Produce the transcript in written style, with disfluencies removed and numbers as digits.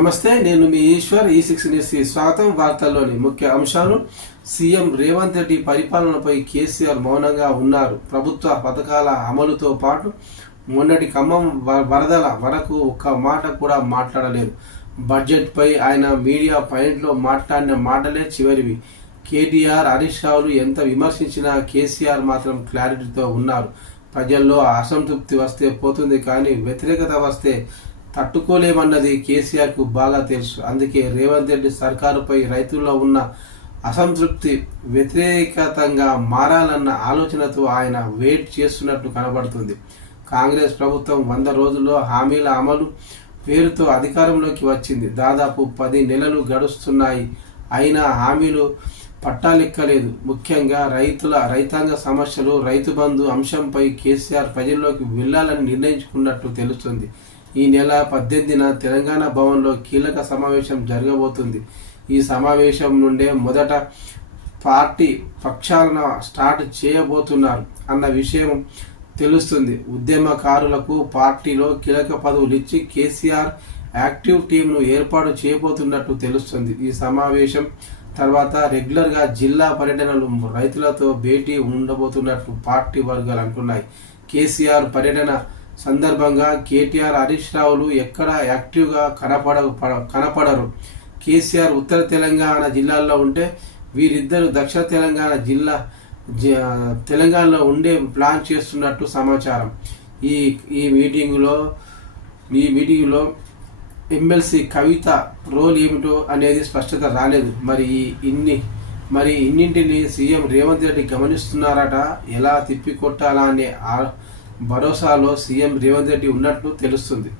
నమస్తే, నేను మీ ఈశ్వర్. ఈ6 న్యూస్ కి స్వాగతం. వార్తల్లోని ముఖ్య అంశాలు. సీఎం రేవంత్ రెడ్డి పరిపాలనపై కేసీఆర్ మౌనంగా ఉన్నారు. ప్రభుత్వ పథకాల అమలుతో పాటు మొన్నటి ఖమ్మం వరదల వరకు ఒక్క మాట కూడా మాట్లాడలేదు. బడ్జెట్ పై ఆయన మీడియా పాయింట్లో మాట్లాడిన మాటలే చివరివి. కేటీఆర్, హరీష్ రావులు ఎంత విమర్శించినా కేసీఆర్ మాత్రం క్లారిటీతో ఉన్నారు. ప్రజల్లో అసంతృప్తి వస్తే పోతుంది, కానీ వ్యతిరేకత వస్తే తట్టుకోలేమన్నది కేసీఆర్కు బాగా తెలుసు. అందుకే రేవంత్ రెడ్డి సర్కారుపై రైతుల్లో ఉన్న అసంతృప్తి వ్యతిరేకతంగా మారాలన్న ఆలోచనతో ఆయన వెయిట్ చేస్తున్నట్టు కనబడుతుంది. కాంగ్రెస్ ప్రభుత్వం 100 రోజుల్లో హామీల అమలు పేరుతో అధికారంలోకి వచ్చింది. దాదాపు 10 నెలలు గడుస్తున్నాయి. అయినా హామీలు పట్టాలెక్కలేదు. ముఖ్యంగా రైతాంగ సమస్యలు, రైతు బంధు అంశంపై కేసీఆర్ ప్రజల్లోకి వెళ్లాలని నిర్ణయించుకున్నట్టు తెలుస్తుంది. ఈ నెల 18న తెలంగాణ భవన్లో కీలక సమావేశం జరగబోతుంది. ఈ సమావేశం నుండే మొదట పార్టీ పక్షాలను స్టార్ట్ చేయబోతున్నారు అన్న విషయం తెలుస్తుంది. ఉద్యమకారులకు పార్టీలో కీలక పదవులు ఇచ్చి కేసీఆర్ యాక్టివ్ టీంను ఏర్పాటు చేయబోతున్నట్టు తెలుస్తుంది. ఈ సమావేశం తర్వాత రెగ్యులర్గా జిల్లా పర్యటనలు, రైతులతో భేటీ ఉండబోతున్నట్టు పార్టీ వర్గాలు అంటున్నాయి. కేసీఆర్ పర్యటన సందర్భంగా కేటీఆర్, హరీష్ రావులు ఎక్కడ యాక్టివ్గా కనపడరు. కేసీఆర్ ఉత్తర తెలంగాణ జిల్లాల్లో ఉంటే వీరిద్దరు దక్షిణ తెలంగాణలో ఉండే ప్లాన్ చేస్తున్నట్టు సమాచారం. ఈ మీటింగ్లో ఎమ్మెల్సీ కవిత రోల్ ఏమిటో అనేది స్పష్టత రాలేదు. మరి ఇన్నింటిని సీఎం రేవంత్ రెడ్డి గమనిస్తున్నారట. ఎలా తిప్పికొట్టాలా అనే భరోసాలో సీఎం రేవంత్ రెడ్డి ఉన్నట్లు తెలుస్తుంది.